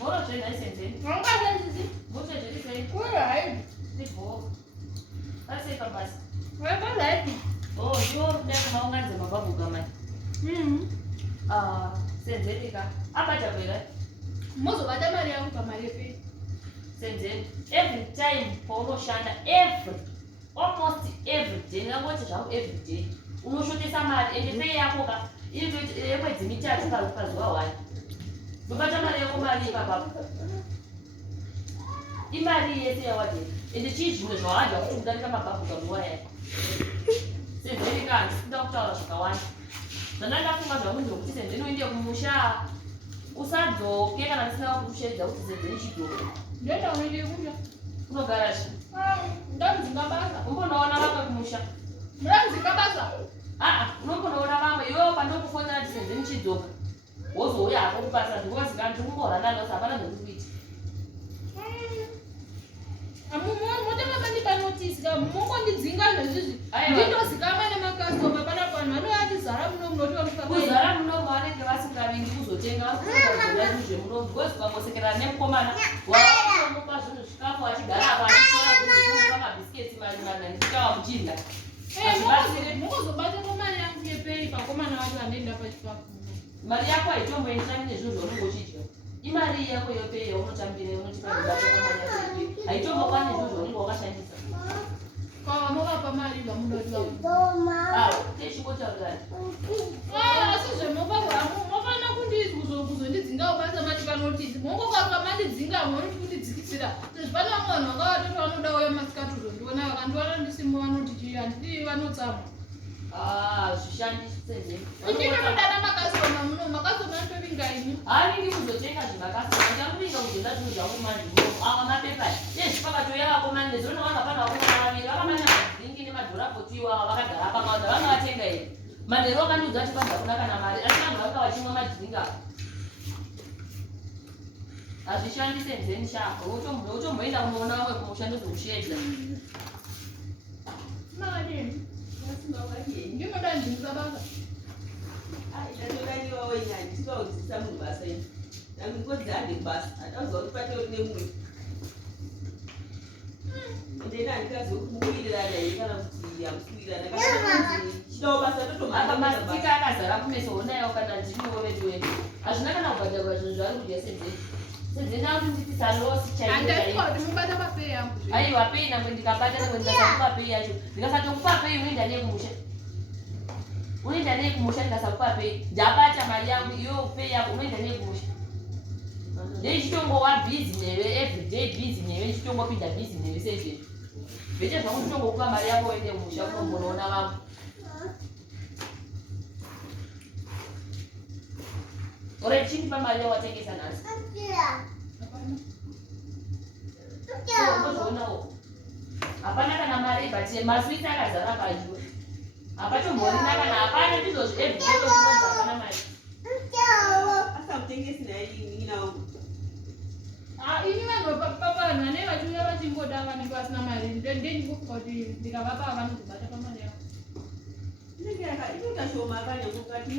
Bora je naisenze. Nganga sisi. Muche je sei. Kuya hayi. Tipo. Ase kabasi. Wewe laiti. Oh, yo ndeka maunganze mababu kama. Senzeka. Apa jabela? Mozo bata mari yangu kama lepe. Senzeni. Every time paunoshanda almost every day ngangoti zvangu every day unoshotesa mari ende pei yako ka iri yemwedzi mitatu pazuva 1 ubata mari yako mari ipapapo imari yese yawadhe ende chii zvimwe zvawadha kuti kudarika mabhabhu panguva yako senzeni kanzi kuda kutaura zvakawanda zvandandafunga zvangu ndokuti senzeni uinde kumusha usadzoke kana ndisina kukusheedza kuti senzeni chidhoko Ndoenda unoende kunja. Unogara chi? Ndamudzinga basa. Umbonoona vamwe kumusha. Ndamudzinga basa. Unombonoona vamwe iwewe pandokufonera kuti senzeni chidzoka. Wozouya hako kubasa ndikuzika ndikumborana nalo hapana zvekuita. Motema mandipa notice ka mongondidzinga zvizvi. Ndinozikamwa nemakastoma pana vanhu vanoyatizara muno munoti vanofamba. Kuzara muno vanenge vasingavingi kuzotenga kuzozvira zvemuno because vakosekera nemukomana wamupa zvinhu zvikafu achigara apa achitora kuti mabhisiketi marimana ndichikawa muchinda. Mungozobata mari yangu yepei pakomana vacho vanenda pachikafu. Mari yako haitomboenderani nezvinhu zvaunenge uchidya. Imari yako yopei yaunotambira unoti panobata pamari yako yepei haitombokwana nezvinhu zvaunenge wakashandisa. Mokapa mari vamundoti techikotaurani asi zvemopana kundizkuzondidzinga ubasa mati panotisi mongokapa mandidzinga monoti kundidzikisira sezvi pane vamwe vanhu vakawatoti vanoda uya masikati uzondiona vakandiwana ndisimo vanoti chii handidi vanotsamwa zvishandisei ndinodana makastoma muno makastoma anotovinga ini havingi kuzotenga zvevakastoma ndakuvinga kuzoda zvinhu zvangu manzvimo ava mapepa ezvipakatoya vakomana nezvinonowanga pana vakomana vaviri vakamanya madzingi nemadhorabhoti iwava vakagara pamauza vanga vatenga here manheru vakandiudza kuti vanza kunaka namari asi vanhu vanga vachimwa madzinga hazvishandise nzeni shako utomboenda kunoona vamwe kumushando zvokushedza madeni ndinoda ndinza basa ndatokanyiwawo nyaya ndisikakudzisa munhu basa ini ndangikozi hande kubasa handauziva kuti pateuri nemumwe ndena handikazokuwirirana here kana kuti hamusiwirirana chidawo basa totomamasika akazara kumeso onayo kana ndiniwo vedu wedu hazvina kana kubhadharwa zvinhu zvaari kudya senzeni senzeni akuti nditi salosi chaandaioti mubata mapei yangu aiwa pei namwe ndikabata namwe ndikasakupa pei yacho ndikasatokupa pei unoenda nei kumusha unoenda nei kumusha ndikasakupa pei ndabata mari yangu iwe pei yako unoenda nei kumusha ndechitongowa bhizi newe everyday bhizi newe ndichitongopinda bhizi newe seizveni vete zvangu nditongokupa mari yako uende kumusha kunombonoona vamwe ore chinipa mari yawatengesa nhasi ndozvoonawo hapana kana mari but maswiti akazara padyo hapatomborina kana hapana ndizvozvi everyday hapana mari asamutengesi naininawo ini vanhu pavanhu vanenge vachiuya vachingoda vanenge vasina mari ndendikufunga kuti ndikavapa vanozobata pamari yavo inenge inoita shoma kanyange ukati